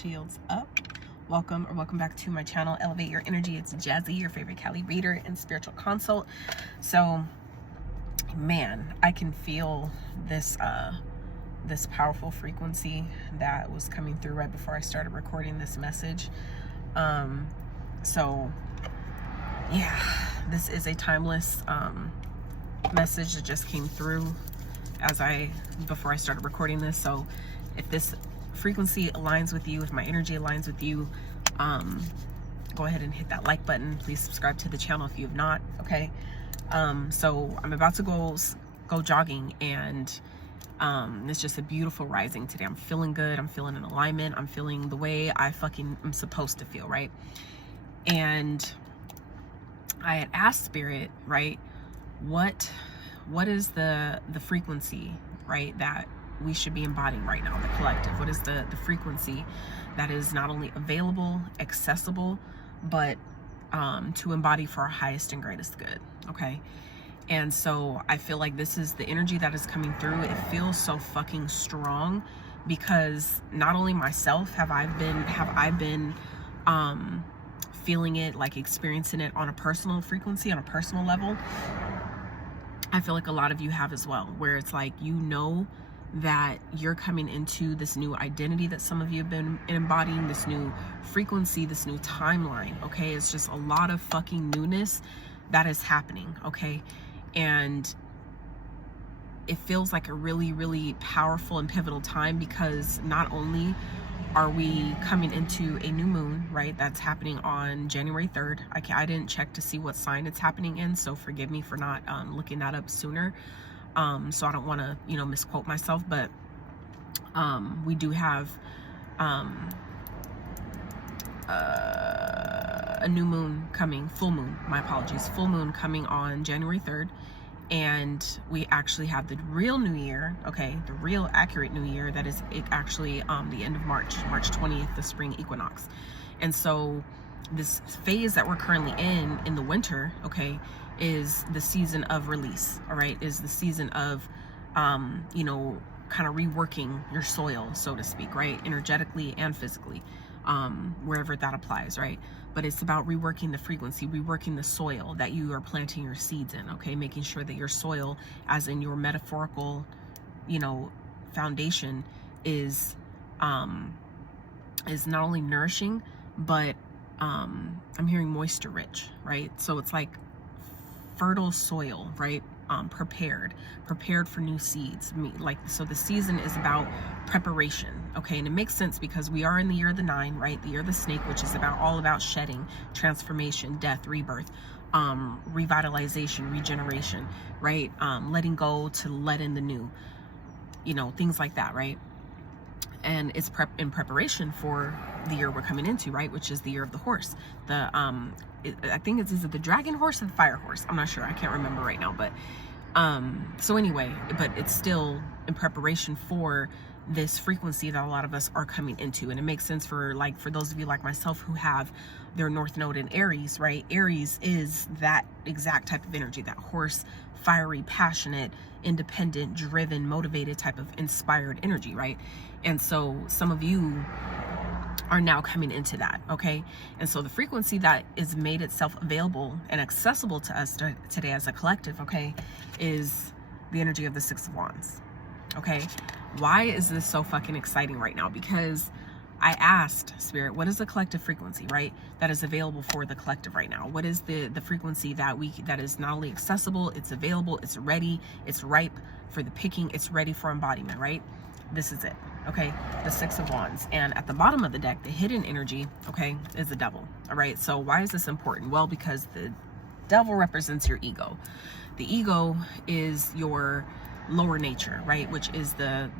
shields up. Welcome back to my channel, Elevate Your Energy. It's Jazi, your favorite Cali reader and spiritual consult. So, man, I can feel this this powerful frequency that was coming through right before I started recording this message. So, yeah, this is a timeless message that just came through before I started recording this. So if this frequency aligns with you, if my energy aligns with you, go ahead and hit that like button. Please subscribe to the channel if you have not. Okay. So I'm about to go jogging, and it's just a beautiful rising today. I'm feeling good. I'm feeling in alignment. I'm feeling the way I fucking am supposed to feel, right? And I had asked Spirit, right, what is the frequency, right, that we should be embodying right now, the collective? What is the frequency that is not only available, accessible, but to embody for our highest and greatest good? Okay. And so I feel like this is the energy that is coming through. It feels so fucking strong because not only myself have I been feeling it, like experiencing it on a personal frequency, on a personal level. I feel like a lot of you have as well, where it's like, you know, that you're coming into this new identity that some of you have been embodying, this new frequency, this new timeline. Okay. It's just a lot of fucking newness that is happening. Okay. And it feels like a really, really powerful and pivotal time, because not only are we coming into a new moon, right? That's happening on January 3rd. I didn't check to see what sign it's happening in, so forgive me for not looking that up sooner. So I don't want to, misquote myself, but we do have a new moon coming, full moon, my apologies, full moon coming on January 3rd. And we actually have the real new year, okay, the real accurate new year, that is actually the end of March 20th, the spring equinox. And so this phase that we're currently in the winter, okay, is the season of release, all right, is the season of, kind of reworking your soil, so to speak, right, energetically and physically, wherever that applies, right? But it's about reworking the frequency, reworking the soil that you are planting your seeds in, okay? Making sure that your soil, as in your metaphorical, foundation, is not only nourishing, but I'm hearing moisture rich, right? So it's like fertile soil, right? Prepared for new seeds. So the season is about preparation, okay? And it makes sense because we are in the year of the 9, right? The year of the snake, which is all about shedding, transformation, death, rebirth, revitalization, regeneration, right? Letting go to let in the new, things like that, right? And it's in preparation for the year we're coming into, right? Which is the year of the horse. I think is it the dragon horse or the fire horse? I'm not sure. I can't remember right now. But so anyway, but it's still in preparation for this frequency that a lot of us are coming into. And it makes sense for those of you like myself who have their North Node in Aries, right? Aries is that exact type of energy, that horse, fiery, passionate, independent, driven, motivated type of inspired energy, right? And so some of you are now coming into that, okay? And so the frequency that is made itself available and accessible to us today as a collective, okay, is the energy of the 6 of Wands, okay? Why is this so fucking exciting right now? Because I asked Spirit, what is the collective frequency, right, that is available for the collective right now? What is the frequency that is not only accessible, it's available, it's ready, it's ripe for the picking, it's ready for embodiment, right? This is it, okay? The 6 of Wands. And at the bottom of the deck, the hidden energy, okay, is the devil, all right? So why is this important? Well, because the devil represents your ego. The ego is your lower nature, right? Which is the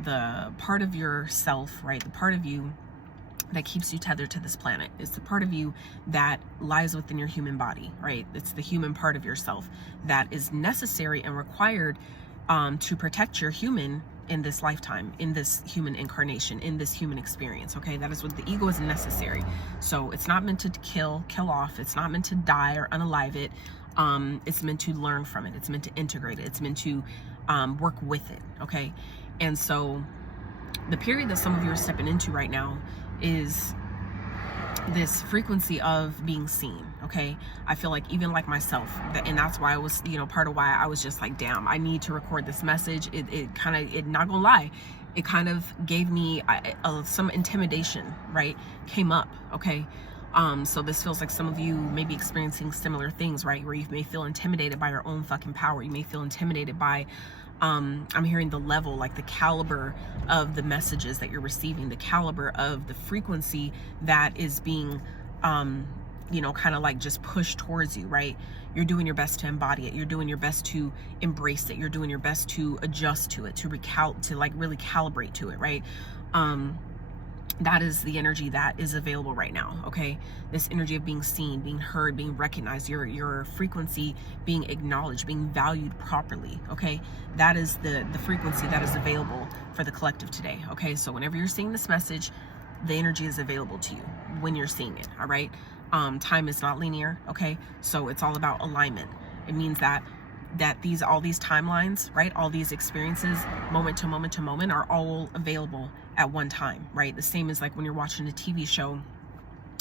part of yourself, right? The part of you that keeps you tethered to this planet. It's the part of you that lies within your human body, right? It's the human part of yourself that is necessary and required to protect your human in this lifetime, in this human incarnation, in this human experience, okay? That is what the ego is necessary. So it's not meant to kill off. It's not meant to die or unalive it. It's meant to learn from it. It's meant to integrate it. It's meant to work with it, okay? And so the period that some of you are stepping into right now is this frequency of being seen. Okay, I feel like even like myself, and that's why I was, you know, part of why I was just like, damn, I need to record this message. It kind of, not gonna lie, it kind of gave me some intimidation, right, came up. Okay, so this feels like some of you may be experiencing similar things, right, where you may feel intimidated by your own fucking power. You may feel intimidated by I'm hearing the level, like the caliber of the messages that you're receiving, the caliber of the frequency that is being, you know, kind of like just pushed towards you, right? You're doing your best to embody it. You're doing your best to embrace it. You're doing your best to adjust to it, to like really calibrate to it, right? That is the energy that is available right now. Okay, this energy of being seen, being heard, being recognized, your frequency being acknowledged, being valued properly. Okay, that is the frequency that is available for the collective today. Okay, so whenever you're seeing this message, the energy is available to you when you're seeing it. All right, time is not linear. Okay, so it's all about alignment. It means that all these timelines, right, all these experiences, moment to moment to moment, are all available at one time, right? The same as like when you're watching a TV show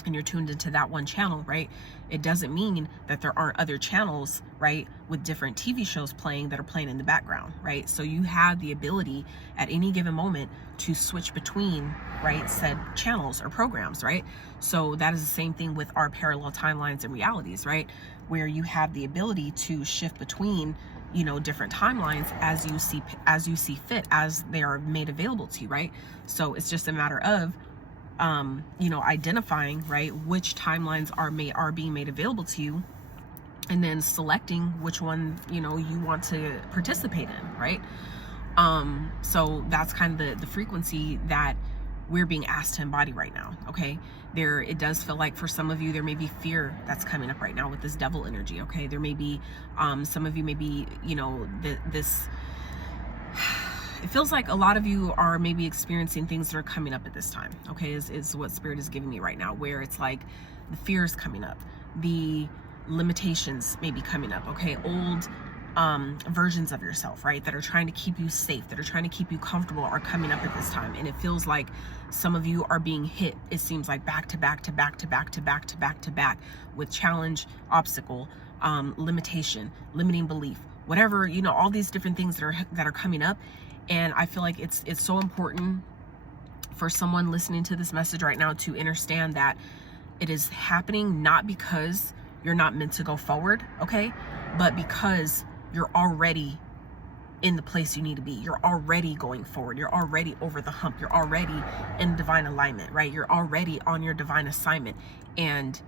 and you're tuned into that one channel, right? It doesn't mean that there aren't other channels, right, with different TV shows playing that are playing in the background, right? So you have the ability at any given moment to switch between, right, said channels or programs, right? So that is the same thing with our parallel timelines and realities, right? Where you have the ability to shift between, you know, different timelines as you see fit, as they are made available to you, right? So it's just a matter of you know, identifying, right, which timelines are being made available to you, and then selecting which one, you know, you want to participate in, right? So that's kind of the frequency that we're being asked to embody right now. Okay, it does feel like for some of you there may be fear that's coming up right now with this devil energy. Okay, there may be some of you may be, you know, this it feels like a lot of you are maybe experiencing things that are coming up at this time. Okay, is what Spirit is giving me right now, where it's like the fear is coming up, the limitations may be coming up. Okay, old versions of yourself, right, that are trying to keep you safe, that are trying to keep you comfortable, are coming up at this time. And it feels like some of you are being hit, it seems like, back to back to back to back to back to back to back with challenge, obstacle, limitation, limiting belief, whatever, you know, all these different things that are coming up. And I feel like it's so important for someone listening to this message right now to understand that it is happening not because you're not meant to go forward, okay, but because you're already in the place you need to be. You're already going forward. You're already over the hump. You're already in divine alignment, right? You're already on your divine assignment. And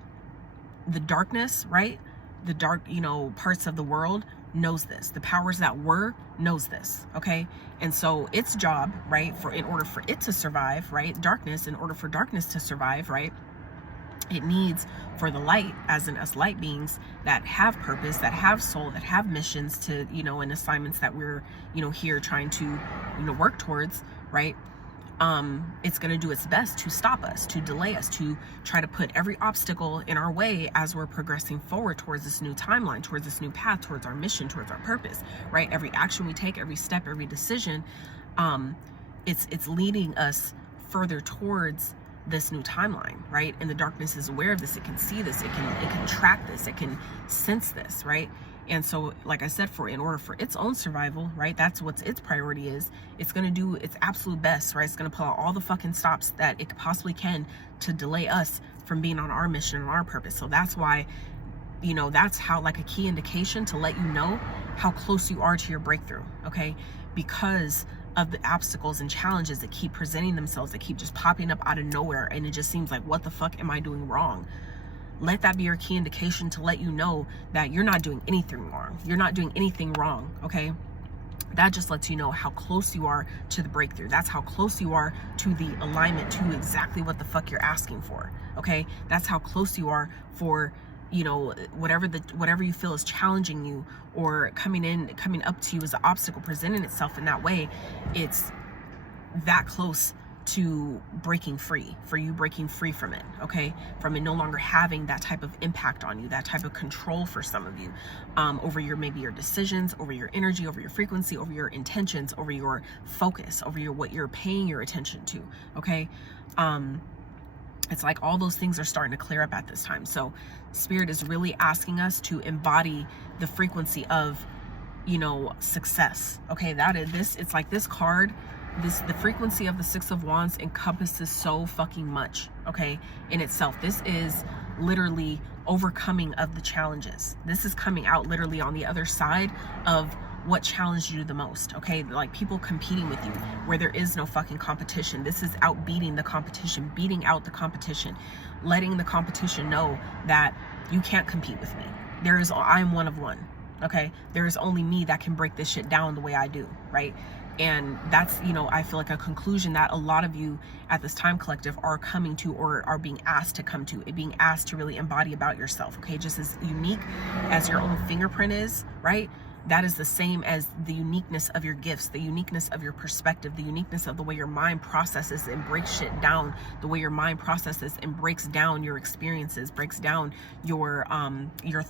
the darkness, right? The dark, you know, parts of the world knows this. The powers that were knows this, okay? And so its job, right, in order for it to survive, right, darkness, in order for darkness to survive, right, it needs for the light, as light beings that have purpose, that have soul, that have missions to, you know, and assignments that we're, you know, here trying to, you know, work towards, right? It's going to do its best to stop us, to delay us, to try to put every obstacle in our way as we're progressing forward towards this new timeline, towards this new path, towards our mission, towards our purpose, right? Every action we take, every step, every decision, it's leading us further towards this new timeline, right? And the darkness is aware of this. It can see this. It can track this. It can sense this, right? And so, like I said, in order for its own survival, right, that's what its priority is. It's going to do its absolute best, right? It's going to pull out all the fucking stops that it possibly can to delay us from being on our mission and our purpose. So that's why, you know, that's how, like, a key indication to let you know how close you are to your breakthrough, okay? Because of the obstacles and challenges that keep presenting themselves, that keep just popping up out of nowhere, and it just seems like, what the fuck am I doing wrong? Let that be your key indication to let you know that you're not doing anything wrong. You're not doing anything wrong, okay? That just lets you know how close you are to the breakthrough. That's how close you are to the alignment, to exactly what the fuck you're asking for, okay? That's how close you are for, you know, whatever you feel is challenging you or coming up to you as an obstacle, presenting itself in that way. It's that close to breaking free, for you breaking free from it, okay? From it no longer having that type of impact on you, that type of control for some of you, over maybe your decisions, over your energy, over your frequency, over your intentions, over your focus, over what you're paying your attention to, okay? It's like all those things are starting to clear up at this time. So Spirit is really asking us to embody the frequency of, you know, success. Okay, that is this. It's like this card, the frequency of the Six of Wands encompasses so fucking much, okay, in itself. This is literally overcoming of the challenges. This is coming out literally on the other side of what challenged you the most, okay? Like people competing with you where there is no fucking competition. This is outbeating the competition, beating out the competition, letting the competition know that you can't compete with me. I'm one of one, okay? There is only me that can break this shit down the way I do, right? And that's, you know, I feel like a conclusion that a lot of you at this time collective are coming to, or are being asked to come to, being asked to really embody about yourself, okay? Just as unique as your own fingerprint is, right? That is the same as the uniqueness of your gifts, the uniqueness of your perspective, the uniqueness of the way your mind processes and breaks shit down, the way your mind processes and breaks down your experiences, breaks down your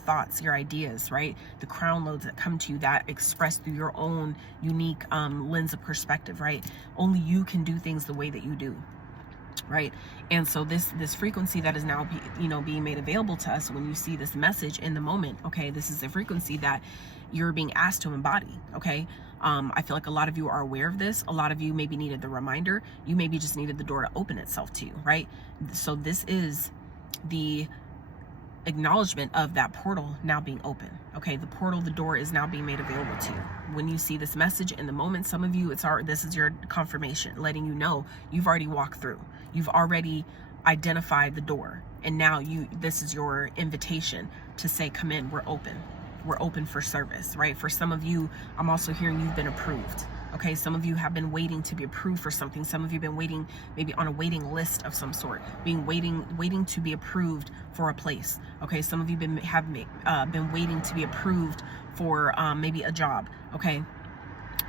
thoughts, your ideas, right? The crown loads that come to you that express through your own unique lens of perspective, right? Only you can do things the way that you do, right? And so this frequency that is now being made available to us when you see this message in the moment, okay, this is the frequency that you're being asked to embody, okay? I feel like a lot of you are aware of this. A lot of you maybe needed the reminder. You maybe just needed the door to open itself to you, right? So this is the acknowledgement of that portal now being open, okay? The portal, the door is now being made available to you. When you see this message in the moment, some of you, this is your confirmation, letting you know you've already walked through. You've already identified the door. And now this is your invitation to say, come in, we're open. We're open for service, right? For some of you, I'm also hearing you've been approved. Okay, some of you have been waiting to be approved for something. Some of you have been waiting, maybe on a waiting list of some sort, waiting to be approved for a place. Okay, some of you have been waiting to be approved for maybe a job. Okay,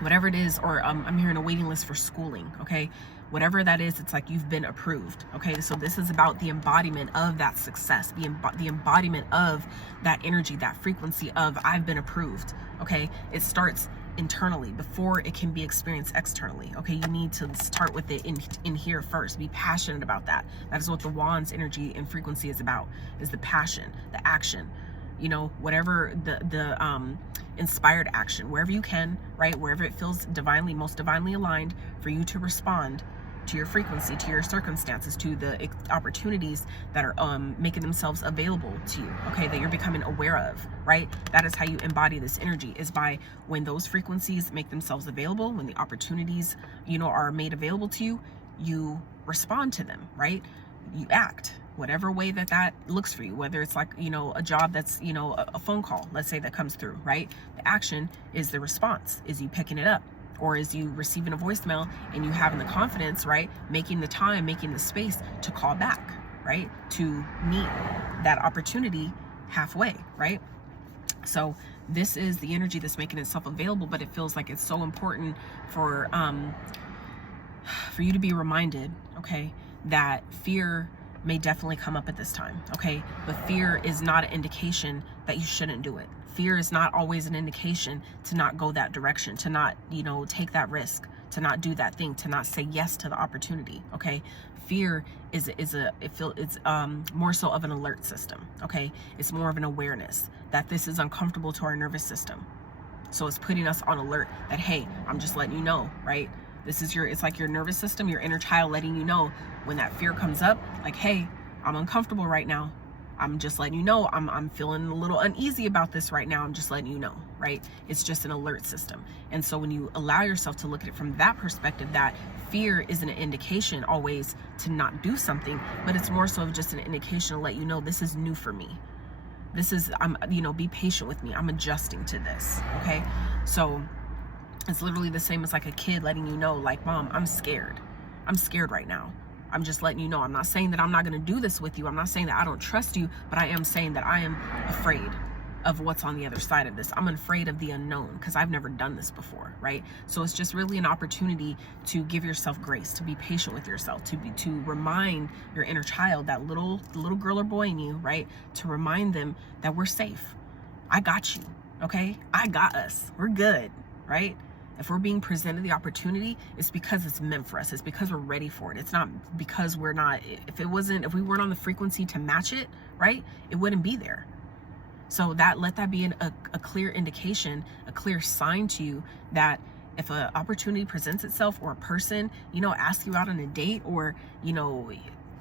whatever it is, or I'm hearing a waiting list for schooling. Okay, whatever that is, it's like you've been approved. Okay, so this is about the embodiment of that success, the embodiment of that energy, that frequency of I've been approved. Okay, it starts internally before it can be experienced externally. Okay, you need to start with it in here first. Be passionate about that. That is what the Wands energy and frequency is about, is the passion, the action, you know, whatever the inspired action, wherever you can, right? Wherever it feels most divinely aligned for you to respond to your frequency, to your circumstances, to the opportunities that are making themselves available to you, okay, that you're becoming aware of, right? That is how you embody this energy, is by when those frequencies make themselves available, when the opportunities, you know, are made available to you, you respond to them, right? You act whatever way that looks for you, whether it's like, you know, a job that's, you know, a phone call, let's say, that comes through, right? The action is the response, is you picking it up, or is you receiving a voicemail and you having the confidence, right? Making the time, making the space to call back, right? To meet that opportunity halfway, right? So this is the energy that's making itself available, but it feels like it's so important for you to be reminded, okay, that fear may definitely come up at this time, okay? But fear is not an indication that you shouldn't do it. Fear is not always an indication to not go that direction, to not, you know, take that risk, to not do that thing, to not say yes to the opportunity, okay? Fear is more so of an alert system, okay? It's more of an awareness that this is uncomfortable to our nervous system. So it's putting us on alert that, hey, I'm just letting you know, right? It's like your nervous system, your inner child letting you know when that fear comes up, like, hey, I'm uncomfortable right now. I'm just letting you know, I'm feeling a little uneasy about this right now. I'm just letting you know, right? It's just an alert system. And so when you allow yourself to look at it from that perspective, that fear isn't an indication always to not do something, but it's more so of just an indication to let you know, this is new for me. Be patient with me. I'm adjusting to this, okay? So it's literally the same as like a kid letting you know, like, Mom, I'm scared. I'm scared right now. I'm just letting you know. I'm not saying that I'm not going to do this with you. I'm not saying that I don't trust you, but I am saying that I am afraid of what's on the other side of this. I'm afraid of the unknown because I've never done this before, right? So it's just really an opportunity to give yourself grace, to be patient with yourself, to remind your inner child, that little girl or boy in you, right? To remind them that we're safe. I got you, okay? I got us. We're good, right? If we're being presented the opportunity, it's because it's meant for us. It's because we're ready for it. It's not because we're not. If we weren't on the frequency to match it, right, it wouldn't be there. So let that be a clear indication, a clear sign to you that if an opportunity presents itself, or a person, asks you out on a date, or,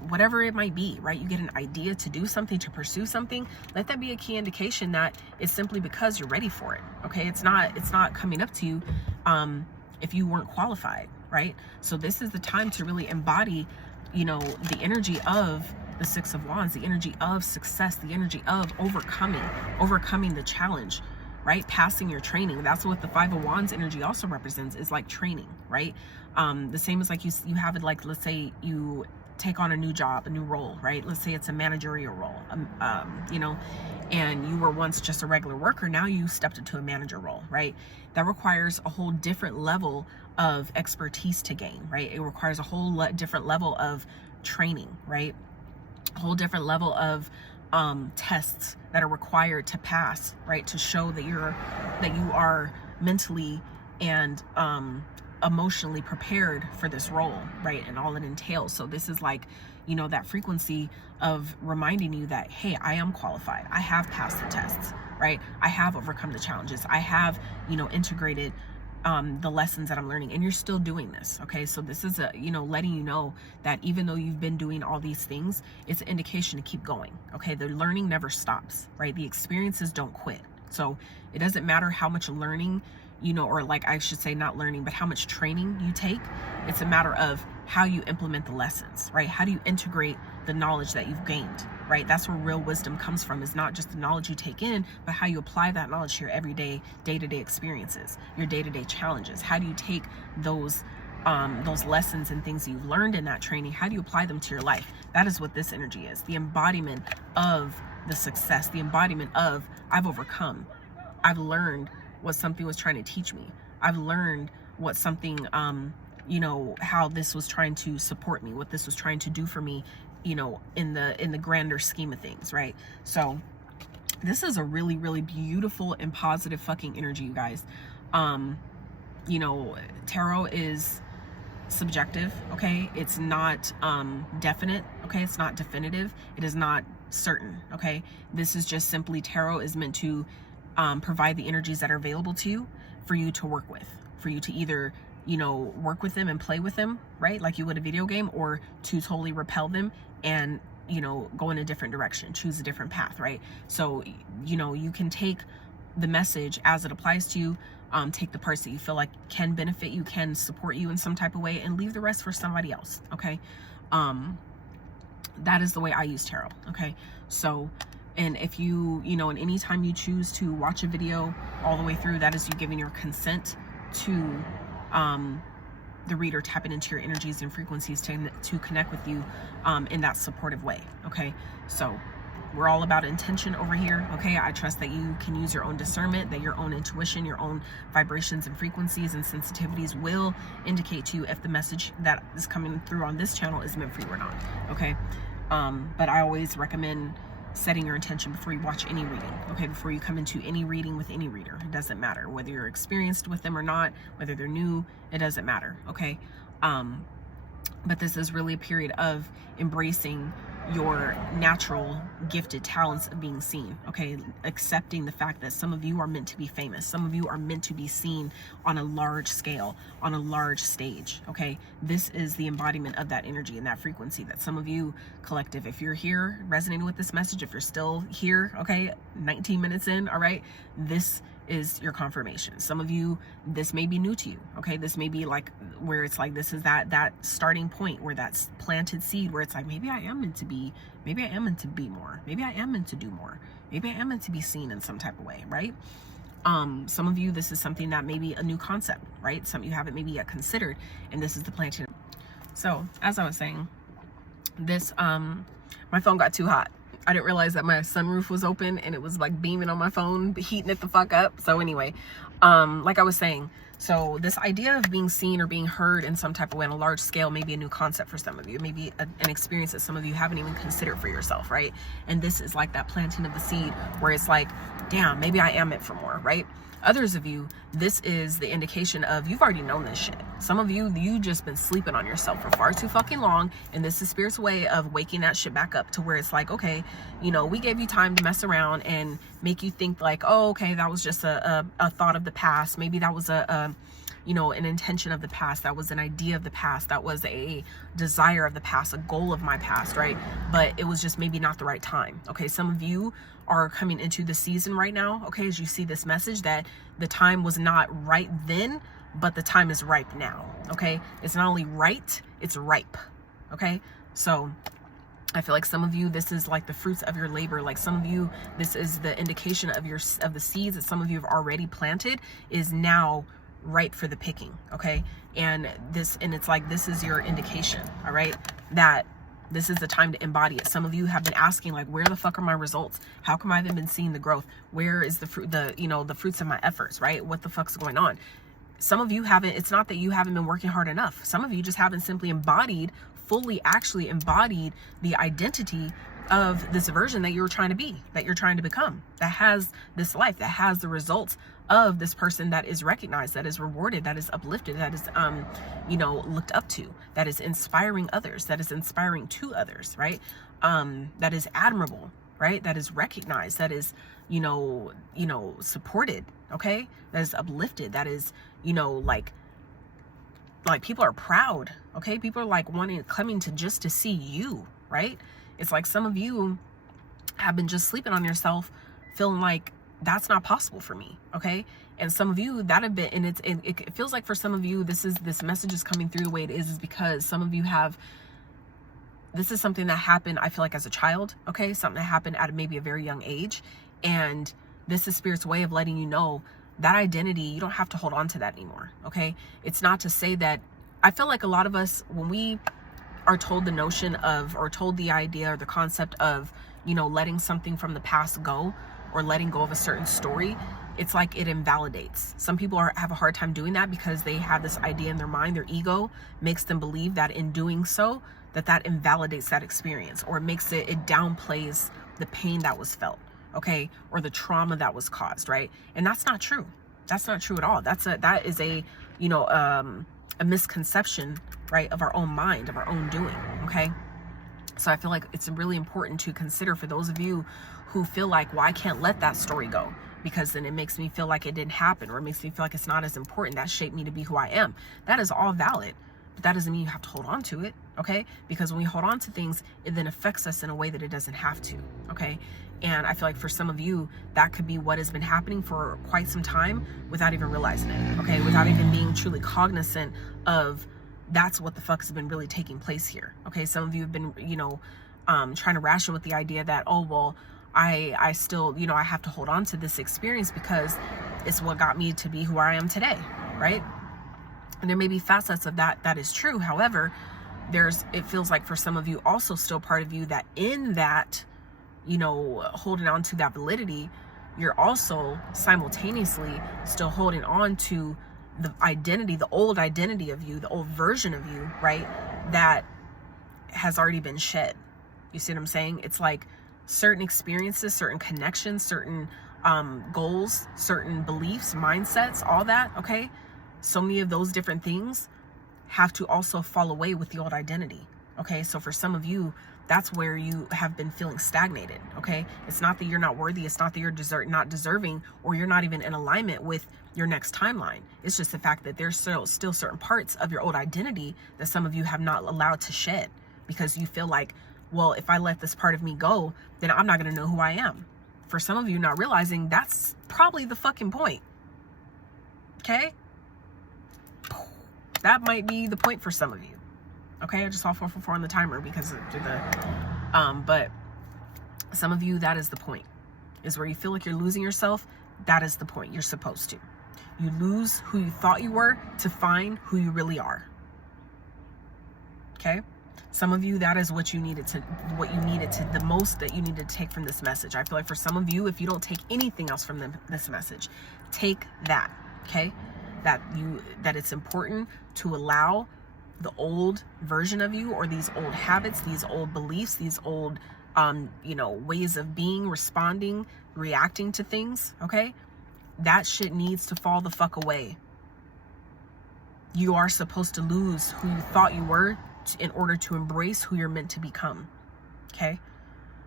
whatever it might be, right? You get an idea to do something, to pursue something, let that be a key indication that it's simply because you're ready for it. Okay. It's not coming up to you if you weren't qualified, right? So this is the time to really embody, the energy of the Six of Wands, the energy of success, the energy of overcoming the challenge, right? Passing your training. That's what the Five of Wands energy also represents, is like training, right? The same as like you have it, like, let's say you take on a new job, a new role, right? Let's say it's a managerial role, and you were once just a regular worker. Now you stepped into a manager role, right? That requires a whole different level of expertise to gain, right? It requires a whole different level of training, right? A whole different level of tests that are required to pass, right? To show that you are mentally and emotionally prepared for this role, right? And all it entails. So this is like, that frequency of reminding you that, hey, I am qualified. I have passed the tests, right? I have overcome the challenges. I have, integrated the lessons that I'm learning, and you're still doing this. Okay. So this is letting you know that even though you've been doing all these things, it's an indication to keep going. Okay. The learning never stops, right? The experiences don't quit. So it doesn't matter how much learning, or like I should say not learning, but how much training you take. It's a matter of how you implement the lessons, right? How do you integrate the knowledge that you've gained, right? That's where real wisdom comes from, is not just the knowledge you take in, but how you apply that knowledge to your everyday, day-to-day experiences, your day-to-day challenges. How do you take those lessons and things that you've learned in that training, how do you apply them to your life? That is what this energy is. The embodiment of the success, the embodiment of, I've overcome. I've learned what something was trying to teach me. I've learned what something, how this was trying to support me, what this was trying to do for me, in the grander scheme of things, right? So this is a really, really beautiful and positive fucking energy, you guys. Tarot is subjective, okay? It's not definite, okay? It's not definitive. It is not certain, okay? This is just simply, tarot is meant to provide the energies that are available to you for you to work with, for you to either, work with them and play with them, right? Like you would a video game, or to totally repel them and, go in a different direction, choose a different path, right? So, you can take the message as it applies to you, take the parts that you feel like can benefit you, can support you in some type of way, and leave the rest for somebody else, okay? That is the way I use tarot, okay? So, and if you, and anytime you choose to watch a video all the way through, that is you giving your consent to the reader tapping into your energies and frequencies to connect with you in that supportive way, okay? So we're all about intention over here, okay? I trust that you can use your own discernment, that your own intuition, your own vibrations and frequencies and sensitivities will indicate to you if the message that is coming through on this channel is meant for you or not, okay? But I always recommend setting your intention before you watch any reading, okay? Before you come into any reading with any reader. It doesn't matter whether you're experienced with them or not, whether they're new, it doesn't matter, okay? But this is really a period of embracing your natural gifted talents of being seen, okay? Accepting the fact that some of you are meant to be famous. Some of you are meant to be seen on a large scale, on a large stage, okay? This is the embodiment of that energy and that frequency that some of you, collective, if you're here resonating with this message, if you're still here, okay, 19 minutes in, all right, this is your confirmation. Some of you, this may be new to you, okay? This may be like where it's like, this is that starting point where that's planted seed where it's like, maybe I am meant to be, maybe I am meant to be more, maybe I am meant to do more, maybe I am meant to be seen in some type of way, right? Some of you, this is something that may be a new concept, right? Some of you haven't maybe yet considered, and this is the planting. So as I was saying, this, my phone got too hot. I didn't realize that my sunroof was open and it was like beaming on my phone, heating it the fuck up. So anyway, like I was saying, so this idea of being seen or being heard in some type of way on a large scale may be a new concept for some of you, maybe an experience that some of you haven't even considered for yourself, right? And this is like that planting of the seed where it's like, damn, maybe I am meant for more, right? Others of you, this is the indication of you've already known this shit. Some of you, you just been sleeping on yourself for far too fucking long, and this is Spirit's way of waking that shit back up to where it's like, okay, you know, we gave you time to mess around and make you think like, oh, okay, that was just a thought of the past. Maybe that was you know, an intention of the past. That was an idea of the past. That was a desire of the past, a goal of my past, right? But it was just maybe not the right time. Okay, some of you are coming into the season right now, okay, as you see this message that the time was not right then, but the time is ripe now, okay? It's not only right, it's ripe, okay? So I feel like some of you, this is like the fruits of your labor. Like some of you, this is the indication of the seeds that some of you have already planted is now ripe for the picking, okay? And it's like, this is your indication, all right, that this is the time to embody it. Some of you have been asking like, where the fuck are my results? How come I haven't been seeing the growth? Where is the fruit, the fruits of my efforts, right? What the fuck's going on? Some of you haven't, it's not that you haven't been working hard enough. Some of you just haven't simply fully actually embodied the identity of this version that you're trying to be, that you're trying to become, that has this life, that has the results of this person that is recognized, that is rewarded, that is uplifted, that is, looked up to, that is inspiring others, that is inspiring to others, right? That is admirable, right? That is recognized, that is, supported, okay? That is uplifted, that is, like people are proud, okay? People are like coming to see you, right? It's like some of you have been just sleeping on yourself, feeling like that's not possible for me, okay? And some of you that have been, and it feels like for some of you, this message is coming through the way it is because some of you this is something that happened, I feel like as a child, okay? Something that happened at maybe a very young age. And this is Spirit's way of letting you know that identity, you don't have to hold on to that anymore, okay? It's not to say that, I feel like a lot of us, when we are told the notion of, or told the idea or the concept of, letting something from the past go, or letting go of a certain story, it's like it invalidates. Some people have a hard time doing that because they have this idea in their mind, their ego makes them believe that in doing so, that invalidates that experience, or it downplays the pain that was felt, okay, or the trauma that was caused, right? And that's not true. That's not true at all. That is a misconception, right, of our own mind, of our own doing, okay? So I feel like it's really important to consider for those of you who feel like, well, I can't let that story go because then it makes me feel like it didn't happen, or it makes me feel like it's not as important, that shaped me to be who I am. That is all valid, but that doesn't mean you have to hold on to it, okay? Because when we hold on to things, it then affects us in a way that it doesn't have to, okay? And I feel like for some of you, that could be what has been happening for quite some time without even realizing it, okay? Without even being truly cognizant of that's what the fuck has been really taking place here, okay? Some of you have been, trying to ration with the idea that, oh, well, I still, I have to hold on to this experience because it's what got me to be who I am today, right? And there may be facets of that is true. However, it feels like for some of you also still part of you that in that, holding on to that validity, you're also simultaneously still holding on to the identity, the old identity of you, the old version of you, right? That has already been shed. You see what I'm saying? It's like certain experiences, certain connections, certain goals, certain beliefs, mindsets, all that, okay? So many of those different things have to also fall away with the old identity, okay? So for some of you, that's where you have been feeling stagnated, okay? It's not that you're not worthy. It's not that you're not deserving, or you're not even in alignment with your next timeline. It's just the fact that there's still certain parts of your old identity that some of you have not allowed to shed because you feel like, well, if I let this part of me go, then I'm not going to know who I am. For some of you not realizing that's probably the fucking point, okay? That might be the point for some of you. Okay, I just saw 444 on the timer because of but some of you, that is the point, is where you feel like you're losing yourself. That is the point. You're supposed to. You lose who you thought you were to find who you really are. Okay? Some of you, that is what you needed to the most that you needed to take from this message. I feel like for some of you, if you don't take anything else from this message, take that, okay? That it's important to allow the old version of you, or these old habits, these old beliefs, these old, ways of being, responding, reacting to things, okay? That shit needs to fall the fuck away. You are supposed to lose who you thought you were in order to embrace who you're meant to become. Okay?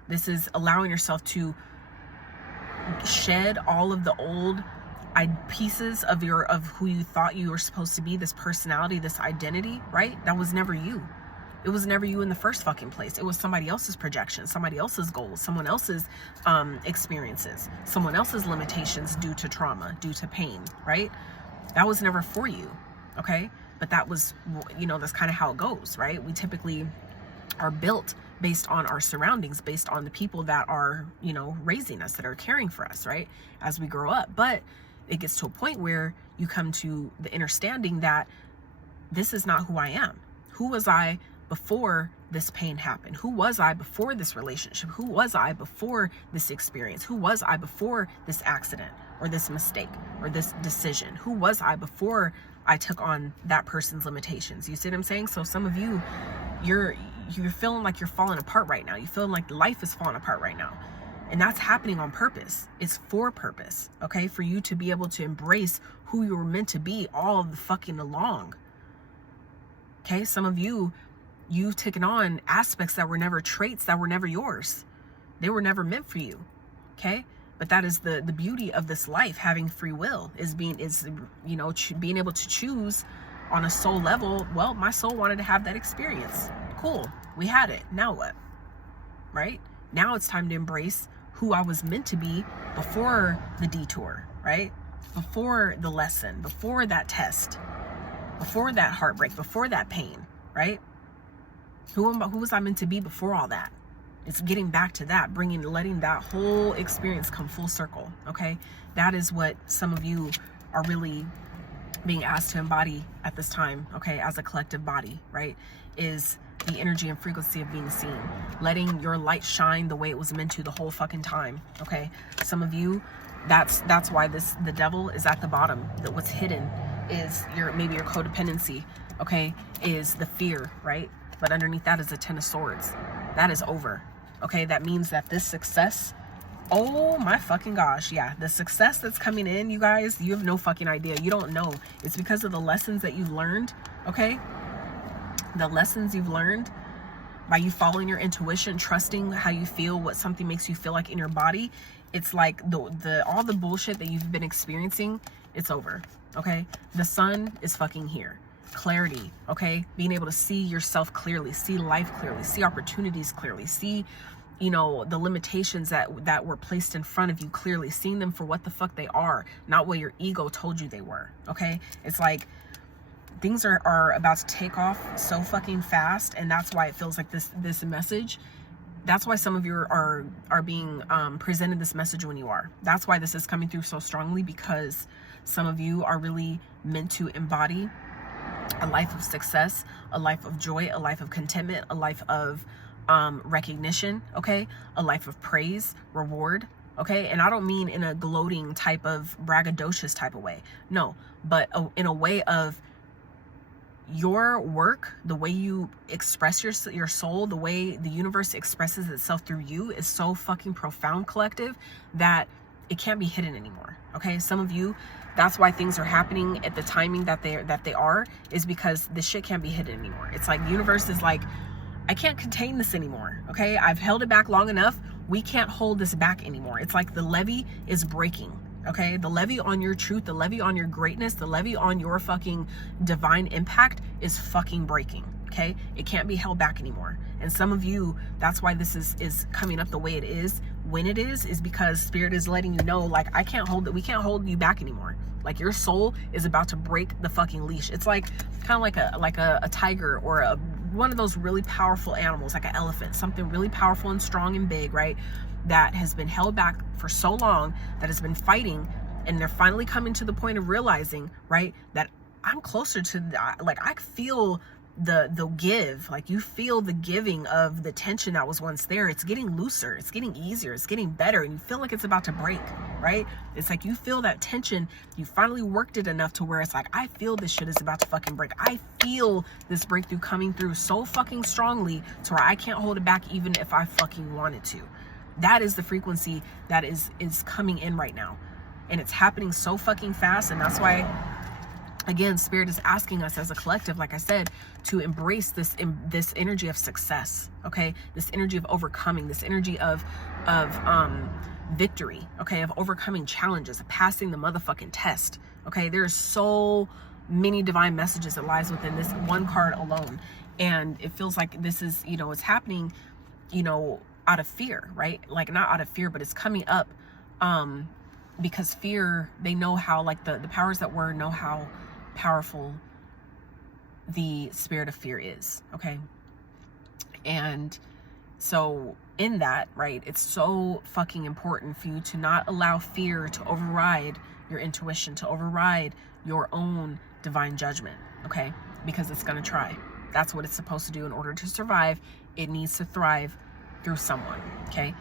This is allowing yourself to shed all of the old pieces of who you thought you were supposed to be, this personality, this identity, right? That was never you. It was never you in the first fucking place. It was somebody else's projection, somebody else's goals, someone else's experiences, someone else's limitations due to trauma, due to pain, right? That was never for you, okay? But that was, you know, that's kind of how it goes, right? We typically are built based on our surroundings, based on the people that are, you know, raising us, that are caring for us, right? As we grow up. But it gets to a point where you come to the understanding that this is not who I am. Who was I before this pain happened? Who was I before this relationship? Who was I before this experience? Who was I before this accident or this mistake or this decision? Who was I before I took on that person's limitations? You see what I'm saying? So some of you, you're feeling like you're falling apart right now. You feel like life is falling apart right now. And that's happening on purpose. It's for purpose, okay? For you to be able to embrace who you were meant to be all of the fucking along. Okay? Some of you, you've taken on aspects that were never traits, that were never yours. They were never meant for you, okay? But that is the beauty of this life, having free will, is being able to choose on a soul level. Well, my soul wanted to have that experience. Cool, we had it. Now what? Right? Now it's time to embrace who I was meant to be before the detour, right? Before the lesson, before that test, before that heartbreak, before that pain, right? Who was I meant to be before all that? It's getting back to that, letting that whole experience come full circle, okay? That is what some of you are really being asked to embody at this time, okay, as a collective body, right? Is the energy and frequency of being seen, letting your light shine the way it was meant to the whole fucking time, okay? Some of you, that's why the devil is at the bottom. That what's hidden is maybe your codependency, okay, is the fear, right? But underneath that is the 10 of swords. That is over, okay? That means that this success, oh my fucking gosh, yeah, the success that's coming in, you guys, you have no fucking idea. You don't know. It's because of the lessons that you've learned, okay? The lessons you've learned by you following your intuition, trusting how you feel, what something makes you feel like in your body. It's like all the bullshit that you've been experiencing, it's over, okay? The sun is fucking here. Clarity, okay? Being able to see yourself clearly, see life clearly, see opportunities clearly, see, you know, the limitations that were placed in front of you clearly, seeing them for what the fuck they are, not what your ego told you they were, okay? It's like things are about to take off so fucking fast, and that's why it feels like this message. That's why some of you are being presented this message when you are. That's why this is coming through so strongly, because some of you are really meant to embody a life of success, a life of joy, a life of contentment, a life of recognition, okay? A life of praise, reward, okay? And I don't mean in a gloating type of braggadocious type of way. No, but in a way of your work, the way you express your soul, the way the universe expresses itself through you is so fucking profound, collective, that it can't be hidden anymore, okay? Some of you, that's why things are happening at the timing that they are, is because this shit can't be hidden anymore. It's like the universe is like, I can't contain this anymore, okay? I've held it back long enough. We can't hold this back anymore. It's like the levee is breaking, okay? The levee on your truth, the levee on your greatness, the levee on your fucking divine impact is fucking breaking, okay? It can't be held back anymore. And some of you, that's why this is coming up the way it is, when it is because Spirit is letting you know, like, we can't hold you back anymore. Like, your soul is about to break the fucking leash. It's like kind of like a tiger, or one of those really powerful animals, like an elephant, something really powerful and strong and big, right? That has been held back for so long, that has been fighting, and they're finally coming to the point of realizing, right, that I'm closer to like, I feel the give, like, you feel the giving of the tension that was once there. It's getting looser, it's getting easier, it's getting better, and you feel like it's about to break, right? It's like you feel that tension, you finally worked it enough to where it's like, I feel this shit is about to fucking break. I feel this breakthrough coming through so fucking strongly to where I can't hold it back even if I fucking wanted to. That is the frequency that is coming in right now. And it's happening so fucking fast. And that's why, again, Spirit is asking us as a collective, like I said, to embrace this energy of success, okay? This energy of overcoming, this energy of victory, okay? Of overcoming challenges, of passing the motherfucking test, okay? There's so many divine messages that lies within this one card alone. And it feels like this is, you know, it's happening, you know, out of fear, right? Like, not out of fear, but it's coming up because fear, they know how, like the powers that were know how powerful the spirit of fear is, okay? And so in that, right, it's so fucking important for you to not allow fear to override your intuition, to override your own divine judgment, okay? Because it's going to try. That's what it's supposed to do. In order to survive, it needs to thrive through someone, okay?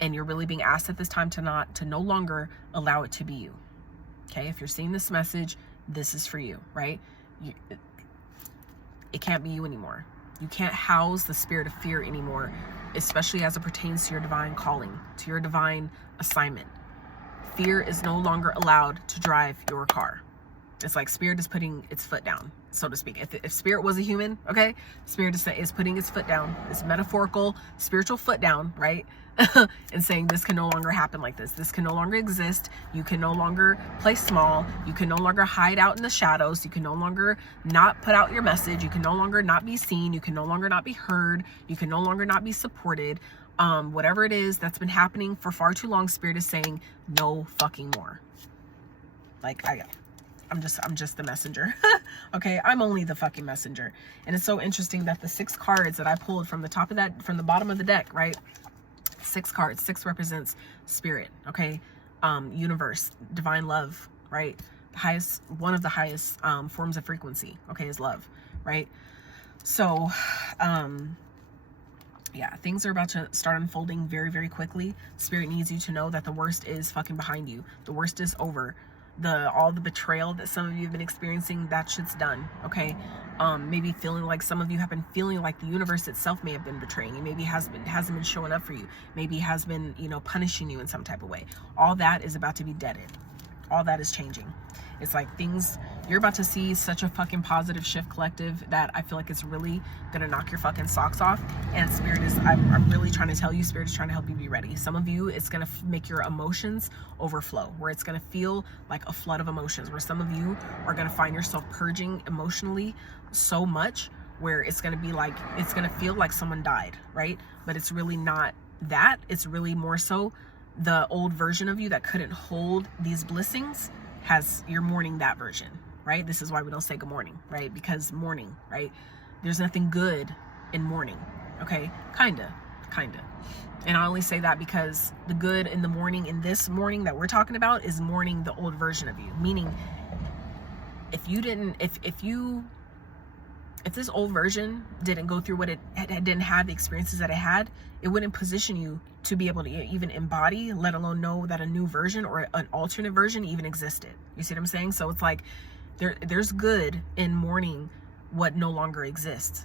And you're really being asked at this time to no longer allow it to be you, okay? If you're seeing this message, this is for you, right? It can't be you anymore. You can't house the spirit of fear anymore, especially as it pertains to your divine calling, to your divine assignment. Fear is no longer allowed to drive your car. It's like Spirit is putting its foot down, so to speak. If Spirit was a human, okay, Spirit is putting its foot down, its metaphorical, spiritual foot down, right? And saying this can no longer happen like this. This can no longer exist. You can no longer play small. You can no longer hide out in the shadows. You can no longer not put out your message. You can no longer not be seen. You can no longer not be heard. You can no longer not be supported. Whatever it is that's been happening for far too long, Spirit is saying no fucking more. Like, I'm just the messenger. Okay, I'm only the fucking messenger. And it's so interesting that the 6 cards that I pulled from the top of that, from the bottom of the deck, right? 6 cards. 6 represents spirit, okay? Universe, divine love, right? One of the highest forms of frequency, okay, is love, right? So, yeah, things are about to start unfolding very, very quickly. Spirit needs you to know that the worst is fucking behind you. The worst is over. All the betrayal that some of you have been experiencing, that shit's done, okay? Maybe feeling like some of you have been feeling like the universe itself may have been betraying you. Maybe hasn't been showing up for you. Maybe has been, you know, punishing you in some type of way. All that is about to be deaded. All that is changing. It's like you're about to see such a fucking positive shift, collective, that I feel like it's really gonna knock your fucking socks off. And Spirit is, I'm really trying to tell you, Spirit is trying to help you be ready. Some of you, it's gonna make your emotions overflow, where it's gonna feel like a flood of emotions, where some of you are gonna find yourself purging emotionally so much, where it's gonna be like, it's gonna feel like someone died, right? But it's really not that. It's really more so the old version of you that couldn't hold these blessings you're mourning that version, right? This is why we don't say good morning, right? Because mourning, right? There's nothing good in mourning, okay? Kinda. And I only say that because the good in the morning, in this morning that we're talking about, is mourning the old version of you. Meaning, if this old version didn't go through what it didn't have the experiences that it had, it wouldn't position you to be able to even embody, let alone know that a new version or an alternate version even existed. You see what I'm saying? So it's like there's good in mourning what no longer exists,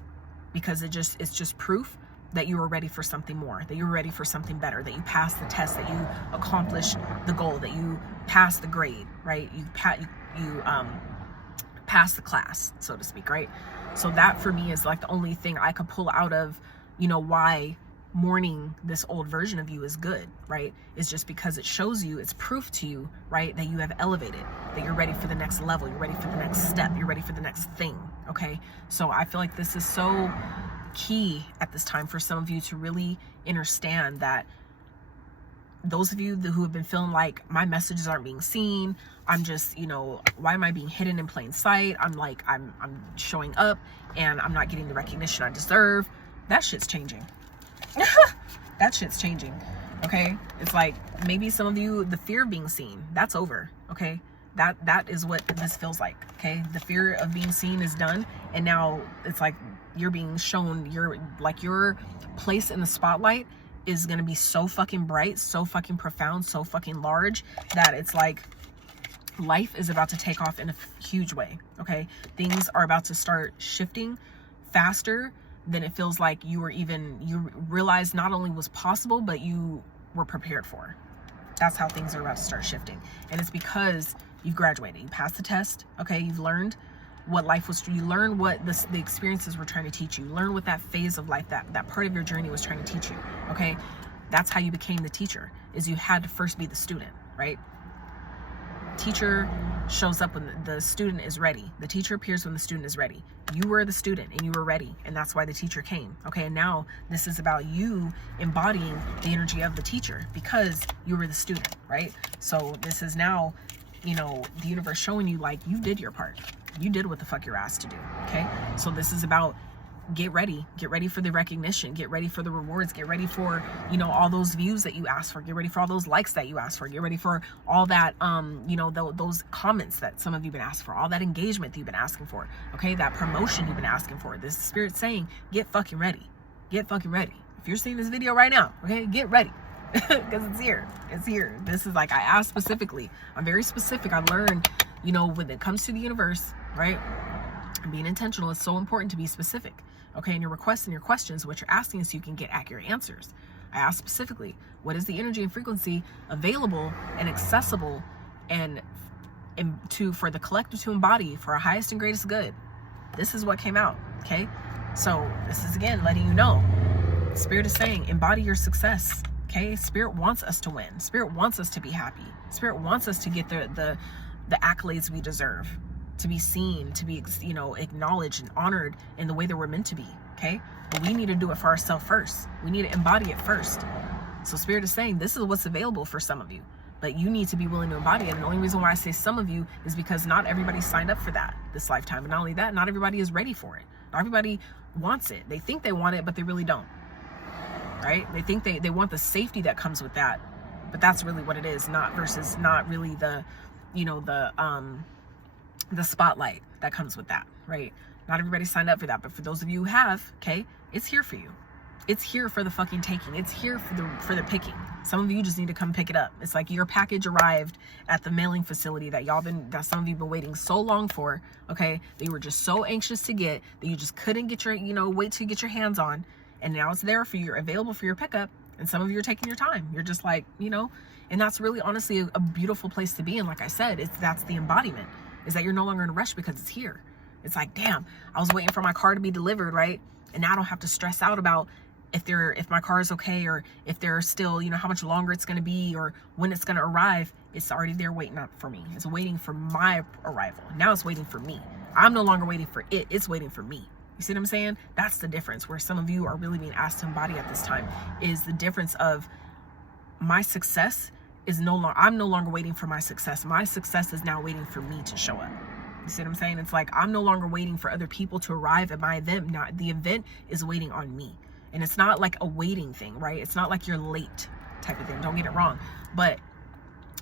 because it's just proof that you were ready for something more, that you were ready for something better, that you passed the test, that you accomplished the goal, that you passed the grade, right? You passed the class, so to speak, right? So that for me is like the only thing I could pull out of, you know, why mourning this old version of you is good, right? It's just because it shows you, it's proof to you, right, that you have elevated, that you're ready for the next level, you're ready for the next step, you're ready for the next thing, okay? So I feel like this is so key at this time for some of you to really understand that those of you who have been feeling like my messages aren't being seen, I'm just, you know, why am I being hidden in plain sight? I'm showing up and I'm not getting the recognition I deserve. That shit's changing. That shit's changing. Okay. It's like, maybe some of you, the fear of being seen, that's over. Okay. That is what this feels like. Okay. The fear of being seen is done. And now it's like you're being shown, your place in the spotlight is going to be so fucking bright, so fucking profound, so fucking large, that it's like life is about to take off in a huge way. Okay. Things are about to start shifting faster than it feels like you realized not only was possible, but you were prepared for. That's how things are about to start shifting. And it's because you've graduated, you passed the test, okay? You've learned what life was, you learned what the experiences were trying to teach you. You learned what that phase of life, that part of your journey was trying to teach you, okay? That's how you became the teacher, is you had to first be the student, right? Teacher shows up when the student is ready. The teacher appears when the student is ready. You were the student and you were ready, and that's why the teacher came, okay? And now this is about you embodying the energy of the teacher because you were the student, right? So this is now, you know, the universe showing you, like, you did your part. You did what the fuck you're asked to do, okay? So this is about get ready for the recognition, get ready for the rewards, get ready for, you know, all those views that you asked for, get ready for all those likes that you asked for, get ready for all that, you know, those comments that some of you have been asked for, all that engagement that you've been asking for, okay, that promotion you've been asking for. This spirit's saying, get fucking ready, get fucking ready. If you're seeing this video right now, okay, get ready. Because it's here. This is like, I asked specifically, I'm very specific. I learned, you know, when it comes to the universe, right, and being intentional, it's so important to be specific, okay? And your requests and your questions, what you're asking, so you can get accurate answers. I asked specifically, what is the energy and frequency available and accessible and for the collective to embody for our highest and greatest good? This is what came out, okay? So this is, again, letting you know, Spirit is saying, embody your success, okay? Spirit wants us to win. Spirit wants us to be happy. Spirit wants us to get the accolades we deserve, to be seen, to be, you know, acknowledged and honored in the way that we're meant to be, okay? But we need to do it for ourselves first. We need to embody it first. So Spirit is saying, this is what's available for some of you, but you need to be willing to embody it. And the only reason why I say some of you is because not everybody signed up for that this lifetime. And not only that, not everybody is ready for it. Not everybody wants it. They think they want it, but they really don't, right? They think they want the safety that comes with that, but that's really what it is, not really the, you know, the spotlight that comes with that, right? Not everybody signed up for that, but for those of you who have, okay, it's here for you. It's here for the fucking taking. It's here for the picking. Some of you just need to come pick it up. It's like your package arrived at the mailing facility that some of you been waiting so long for, okay? That you were just so anxious to get, that you just couldn't get your, you know, wait to get your hands on, and now it's there for you, available for your pickup. And some of you are taking your time. You're just like, you know, and that's really honestly a beautiful place to be. And like I said, that's the embodiment, is that you're no longer in a rush because it's here. It's like, damn, I was waiting for my car to be delivered, right? And now I don't have to stress out about if my car is okay, or if there's still, you know, how much longer it's going to be, or when it's going to arrive. It's already there waiting up for me. It's waiting for my arrival. Now it's waiting for me. I'm no longer waiting for it. It's waiting for me. You see what I'm saying? That's the difference, where some of you are really being asked to embody at this time, is the difference of my success is I'm no longer waiting for my success. My success is now waiting for me to show up. You see what I'm saying? It's like, I'm no longer waiting for other people to arrive at my event. Not, the event is waiting on me. And it's not like a waiting thing, right? It's not like you're late type of thing. Don't get it wrong. But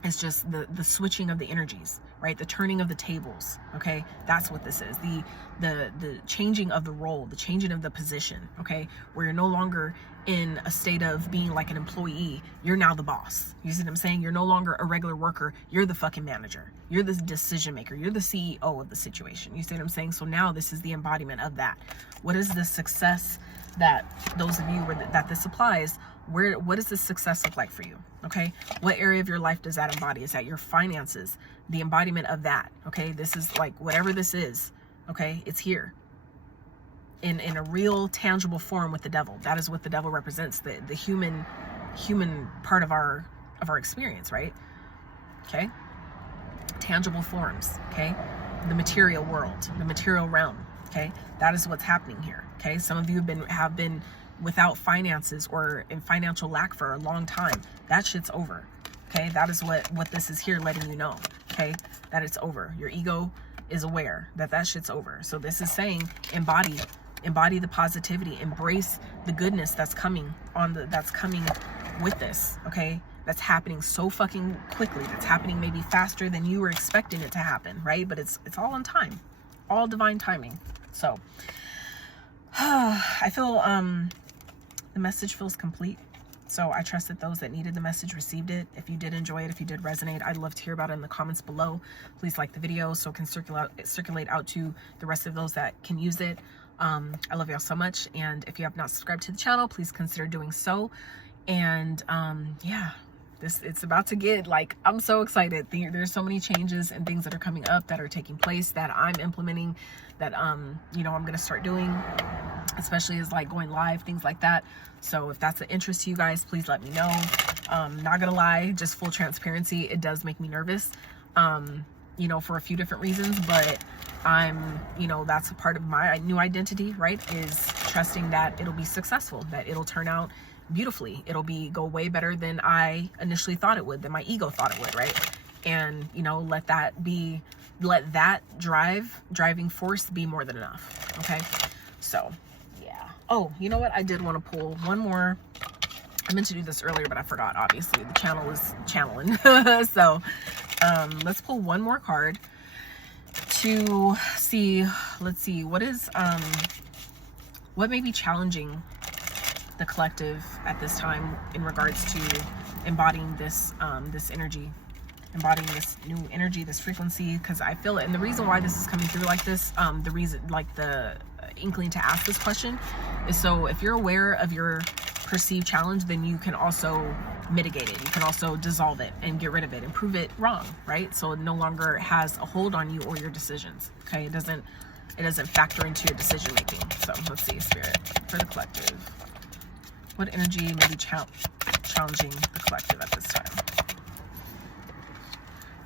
it's just the switching of the energies, right? The turning of the tables, okay? That's what this is. The changing of the role, the changing of the position, okay? Where you're no longer in a state of being like an employee. You're now the boss. You see what I'm saying? You're no longer a regular worker. You're the fucking manager. You're the decision maker. You're the CEO of the situation. You see what I'm saying? So now this is the embodiment of that. What is the success that those of you that this applies? What does this success look like for you? Okay, what area of your life does that embody? Is that your finances, the embodiment of that? Okay, this is like, whatever this is, okay, it's here in a real tangible form with the devil. That is what the devil represents, the human part of our experience, right? Okay, tangible forms, okay, the material world, the material realm. Okay, that is what's happening here. Okay, some of you have been without finances or in financial lack for a long time. That shit's over. Okay, that is what this is here letting you know. Okay, that it's over. Your ego is aware that shit's over. So this is saying, embody the positivity, embrace the goodness that's coming with this. Okay, that's happening so fucking quickly. That's happening maybe faster than you were expecting it to happen, right? But it's all on time, all divine timing. So I feel the message feels complete. So I trust that those that needed the message received it. If you did enjoy it, if you did resonate, I'd love to hear about it in the comments below. Please like the video so it can circulate out to the rest of those that can use it. I love y'all so much. And if you have not subscribed to the channel, please consider doing so. And yeah, it's about to get, like, I'm so excited. There's so many changes and things that are coming up that are taking place that I'm implementing, that you know, I'm going to start doing, especially as like going live, things like that. So if that's an interest to you guys, please let me know. Not gonna lie, just full transparency, it does make me nervous, you know, for a few different reasons, but I'm, you know, that's a part of my new identity, right? Is trusting that it'll be successful, that it'll turn out beautifully. It'll go way better than I initially thought it would, than my ego thought it would, right? And, you know, let that driving force be more than enough. Okay. So yeah. Oh, you know what? I did want to pull one more. I meant to do this earlier, but I forgot. Obviously the channel was channeling. So, let's pull one more card to see, let's see, what may be challenging the collective at this time in regards to embodying this energy, embodying this new energy, this frequency, because I feel it. And the reason why this is coming through like this, the reason, like the inkling to ask this question is so if you're aware of your perceived challenge, then you can also mitigate it. You can also dissolve it and get rid of it and prove it wrong, right? So it no longer has a hold on you or your decisions. Okay, it doesn't factor into your decision making. So let's see, Spirit, for the collective, what energy may be challenging the collective at this time?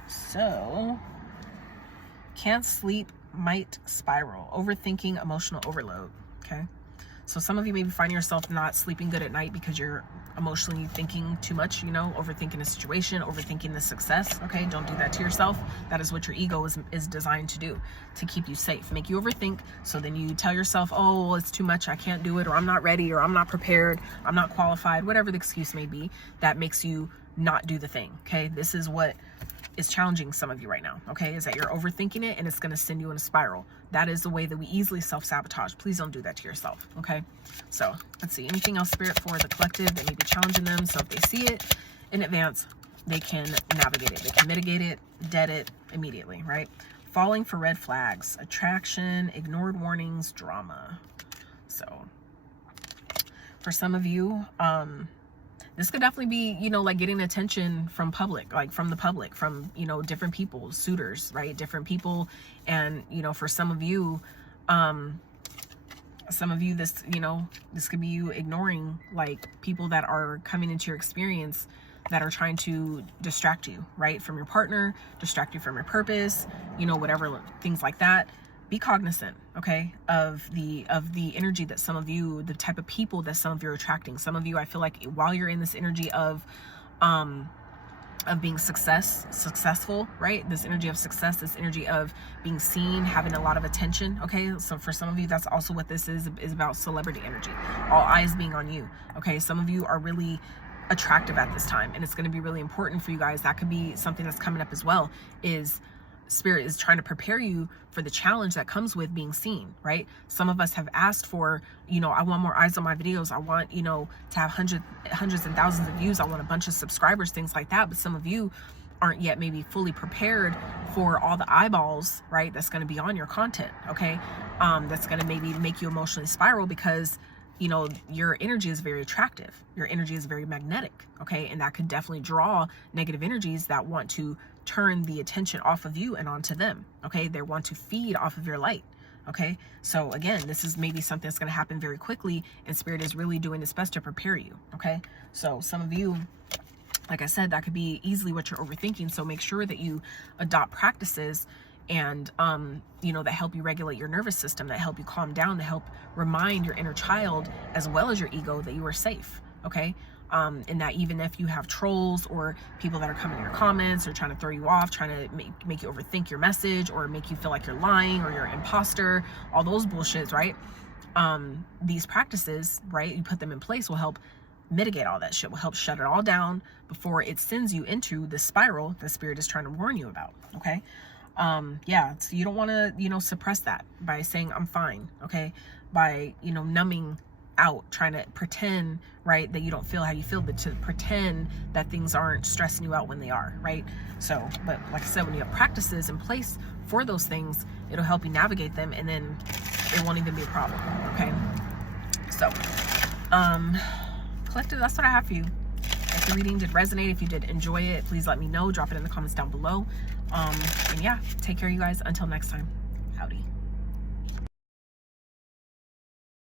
So, can't sleep, might spiral, overthinking, emotional overload. Okay, so some of you may be finding yourself not sleeping good at night because you're emotionally thinking too much, you know, overthinking a situation, overthinking the success. Okay, don't do that to yourself. That is what your ego is designed to do, to keep you safe, make you overthink. So then you tell yourself, oh, well, it's too much, I can't do it, or I'm not ready, or I'm not prepared, I'm not qualified, whatever the excuse may be, that makes you not do the thing. Okay, this is what is challenging some of you right now, okay, is that you're overthinking it and it's going to send you in a spiral. That is the way that we easily self-sabotage. Please don't do that to yourself, okay? So let's see, anything else, Spirit, for the collective that may be challenging them, so if they see it in advance, they can navigate it, they can mitigate it, dead it immediately, right? Falling for red flags, attraction, ignored warnings, drama. So for some of you, this could definitely be, you know, like getting attention from public, like from the public, from, you know, different people, suitors, right? Different people. And, you know, for some of you, this, you know, this could be you ignoring like people that are coming into your experience that are trying to distract you, right? From your partner, distract you from your purpose, you know, whatever, things like that. Be cognizant, okay, of the energy that some of you, the type of people that some of you are attracting. Some of you, I feel like while you're in this energy of being successful, right? This energy of success, this energy of being seen, having a lot of attention, okay? So for some of you, that's also what this is about, celebrity energy. All eyes being on you, okay? Some of you are really attractive at this time, and it's going to be really important for you guys. That could be something that's coming up as well, is Spirit is trying to prepare you for the challenge that comes with being seen, right? Some of us have asked for, you know, I want more eyes on my videos. I want, you know, to have hundreds and thousands of views. I want a bunch of subscribers, things like that. But some of you aren't yet maybe fully prepared for all the eyeballs, right? That's going to be on your content, okay? That's going to maybe make you emotionally spiral because, you know, your energy is very attractive. Your energy is very magnetic, okay? And that could definitely draw negative energies that want to turn the attention off of you and onto them, okay? They want to feed off of your light, okay? So again, this is maybe something that's going to happen very quickly, and Spirit is really doing its best to prepare you, okay? So some of you, like I said, that could be easily what you're overthinking. So make sure that you adopt practices and, you know, that help you regulate your nervous system, that help you calm down, that help remind your inner child as well as your ego that you are safe, okay? And that even if you have trolls or people that are coming in your comments or trying to throw you off, trying to make you overthink your message or make you feel like you're lying or you're an imposter, all those bullshits, right? These practices, right, you put them in place will help mitigate all that shit, will help shut it all down before it sends you into the spiral the Spirit is trying to warn you about, okay? Yeah, so you don't want to, you know, suppress that by saying I'm fine, okay? By, you know, numbing out, trying to pretend, right, that you don't feel how you feel, but to pretend that things aren't stressing you out when they are, right? So, but like I said, when you have practices in place for those things, it'll help you navigate them, and then it won't even be a problem, okay? So, collective, that's what I have for you. If the reading did resonate, if you did enjoy it, please let me know. Drop it in the comments down below. And yeah, take care, you guys. Until next time. Howdy.